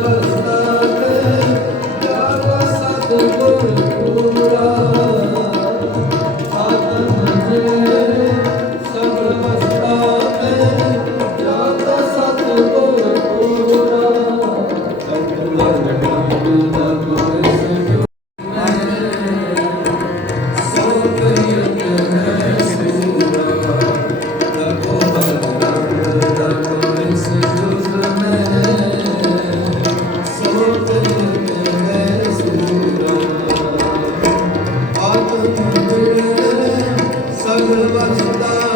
love.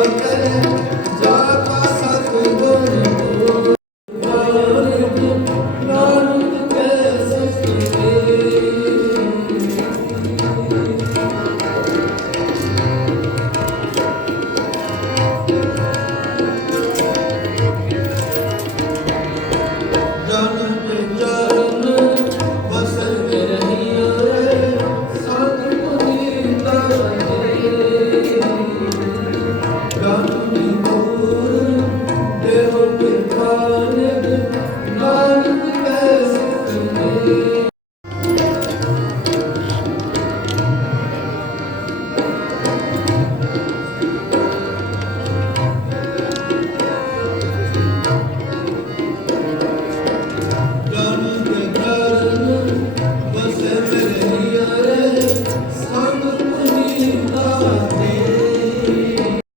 ਕਰ